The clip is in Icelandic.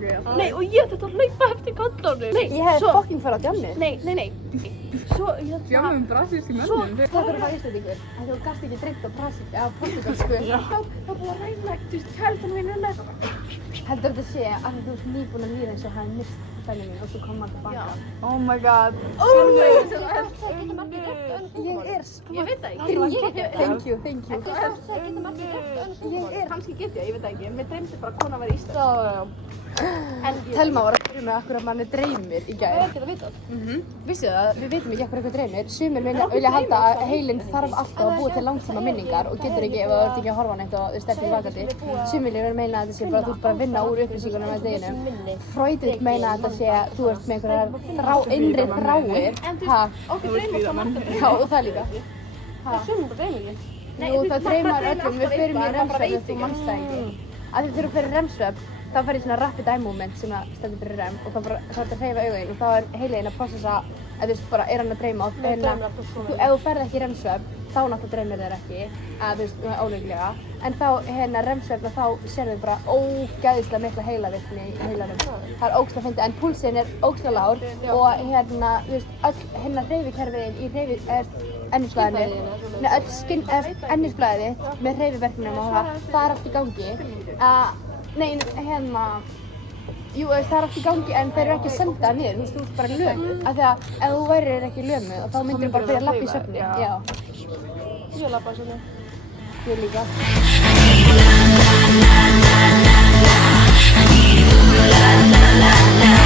Nei, og ég þetta að hlaupa eftir kontónu. Nei, Ég hefði fucking farið á djammi. Nei. Svo, Djammum brasilíski mönnum. Takk fyrir að fara Íslandingur. En þú gast ekki dreikt á portugalsku. þá búið að reyna, kærtan mín með það. Heldur þetta sé að þú ert nýbúin að líða eins og hann mist fælið mín og þú kom hann tilbaka. Oh my god. Ég er Ég veit það ekki. Thank you. Kannski get ég veit það ekki. Mér dreymdi bara að kona væri í Ísland. Telma var að spyrja mig okkur að manni dreymir í gær. Það er ekki að vita. Vissu það, við veitum ekki okkur eitthvað dreymir. Sumir vilja halda að heilinn þarf alltaf að búa til langtíma minningar og getur ekki ef þú ert ekki að horfa á neitt og þú stertir vakandi. Sumir vilja meina að þetta sé bara að þú ert bara að vinna úr upplýsingunum með deginum. Freud vil meina að þetta sé að þú ert með einhverjar innri þráir. Okkur dreymir það margt. Já, og það líka. Það er sumum bara dreymir ekki. Jú, það dreymar öllum. Við förum í REM-svefn eftir mannstæðingi. Af því þegar þú fyrir REM-svefn þá fer ég svona rapid eye movement sem að stendur fyrir REM og þá er þetta að hreyfa augun og þá er heilinn að processa að þú veist bara er hann að dreyma og ef þú ferð ekki í REM-svefn þá náttúrulega dreymir þér ekki að þú veist óleiklega en þá REM-svefn og þá sérðu bara ógæðislega mikla heilavirkni í heilanum. Það er ógeðslega fyndið en púlsinn er ógeðslega lágur og þú veist öll hreyfikerfiðin í ennisblæðinu ennisblæði með hreyfiverknum og það er allt í gangi. Nei, jú, það er allt í gangi en þeir eru ekki að senda það niður, þú veist, þú ert bara lömuð. Af því að ef þú værir ekki lömuð þá myndir þú bara byrja að labba í svefni. Já. Ég labba í svefni. Ég líka. La la la la